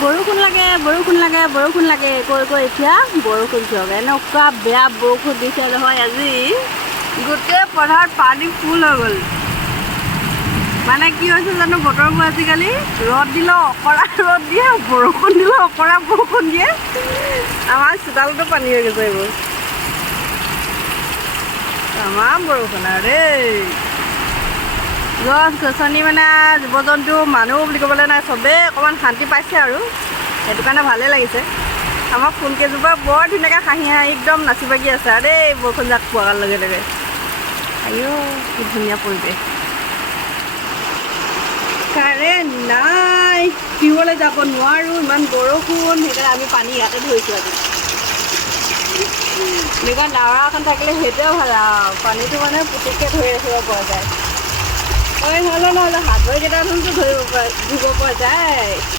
বৰষুণ লাগে বৰষুণ লাগে বৰষুণ লাগে কৈ কৈ এতিয়া বৰষুণ দিয়ক এনেকুৱা বেয়া বৰষুণ দিছে নহয় আজি গোটেই পথাৰত পানী ফুল হৈ গ'ল মানে কি হৈছে জানো বতৰবোৰ আজিকালি ৰ'দ দিলেও অকৰা ৰ'দ দিয়ে বৰষুণ দিলেও অকৰা বৰষুণ দিয়ে আমাৰ চোতালতো পানী হৈ গৈছে এইবোৰ আমাৰ বৰষুণ আৰু দেই গছ গছনি মানে জীৱ জন্তু মানুহ বুলি ক'বলৈ নাই চবেই অকণমান শান্তি পাইছে আৰু সেইটো কাৰণে ভালেই লাগিছে আমাৰ ফুলকেইজোপা বৰ ধুনীয়াকৈ হাঁহি হাঁহি একদম নাচি বাগি আছে আৰু দেই বৰষুণ যাক পোৱাৰ লগে লগে আইঅ কি ধুনীয়া পৰিৱেশ কাৰেণ্ট নাই পিবলৈ যাব নোৱাৰোঁ ইমান বৰষুণ সেইকাৰণে আমি পানী ইয়াতে ধৰিছোঁ আজি এনেকুৱা নাৱৰা এখন থাকিলে সেইটোৱে ভাল আৰু পানীটো মানে পুতুককৈ ধৰি ৰাখিব পৰা যায় হ'লেও নহ'লে হাত ভৰিকেইটা ধুব পৰা যায়